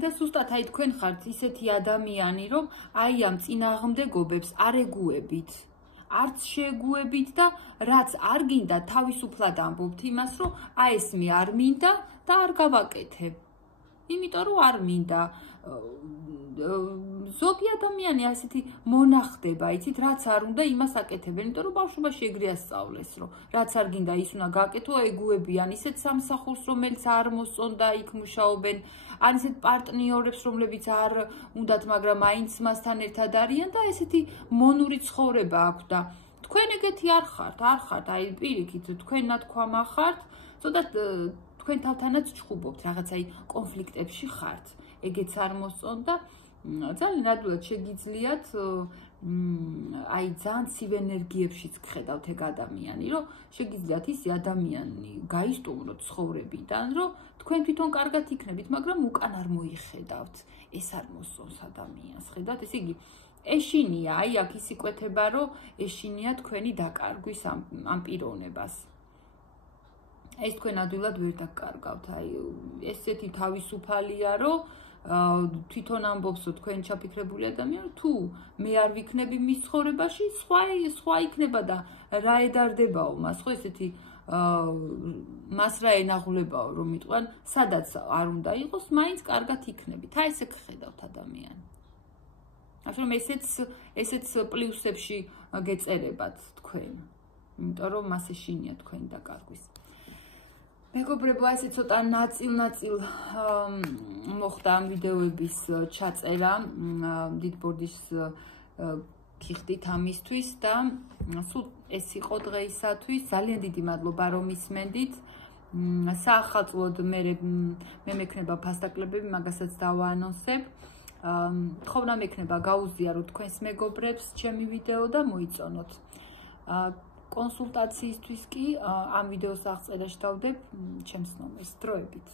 და ზუსტად აი თქვენ ხართ ისეთი ადამიანი, რომ აი ამ წინააღმდეგობებს არ ეგუებით. არც შეგუებით და რაც არ გინდა თავისუფლად ამბობთ იმას, რომ აი ეს მე არ მინდა და არ გავაკეთებ. იმიტომ რომ არ მინდა. ზოგი ადამიანი ასეთი მონახდება, იცით, რაც არ უნდა იმას აკეთებენ, იმიტომ რომ ბავშვობაში ეგრე ასწავლეს, რომ რაც არ გინდა ის უნდა გააკეთო, ეგუებიან ისეთ სამსახურს, რომელიც არ მოსწონდა იქ მუშაობენ, ან ისეთ პარტნიორებს, რომლებიც არ უნდათ, მაგრამ მაინც მასთან ერთად არიან და ესეთი მონური ცხოვრება აქვს და თქვენ ეგეთი არ ხართ, აი პირიქით, თქვენ ნათქვამა ხართ, ცოტა თქვენ თავთანაც ჩხუბობთ, რაღაც აი კონფლიქტებში ხართ. ეგეც არ მოსწონდა. ძალიან ადვილად შეგიძლიათ აი ძალიან ცივ ენერგიებშიც გხედავთ ეგ ადამიანი, რომ შეგიძლიათ ისი ადამიანი გაისტუმროთ ცხოვრებიდან, რომ თქვენ თვითონ კარგად იქნებით, მაგრამ უკან არ მოიხედავთ. ეს არ მოსწონს ადამიანს. ხედავთ, ესე იგი ეშინია, აი აქ ის იკვეთება, რომ ეშინია თქვენი დაკარგვის ამ პიროვნებას. ეს თქვენ ადვილად ვერ დაკარგავთ. აი ესეთი თავისუფალია, რომ თვითონ ამბობს თქვენ ჩაფიქრებული ადამიანი თუ მე არ ვიქნები მის ცხოვრებაში სხვა იქნება და რა ედარდებაო მას ხო ესეთი მას რა ენაღლებაო რომ მიტყვან სადაც არ უნდა იყოს მაინც კარგად იქნებით აი ესე გხედავთ ადამიანი ასე რომ ესეც პლუსებში გეწერებათ თქვენ იმიტომ რომ მას ეშინია თქვენ დაკარგვის მეგობრებო, ესე ცოტა ნაწილ მოხდა ამ ვიდეოების ჩაწერა დიდბორდის გიხდით ამისთვის და სულ ეს იყო დღეისათვის. ძალიან დიდი მადლობა რომ ისმენდით. საახალწლოდ მე მექნება ფასდაკლებები, მაგასაც დავაანონსებ. თხოვნა მექნება გაუზიაროთ თქვენს მეგობრებს ჩემი ვიდეო და მოიწონოთ. კონსულტაციისთვის კი ამ ვიდეოს აღწერაში დავდებ ჩემს ნომერს. დროებით.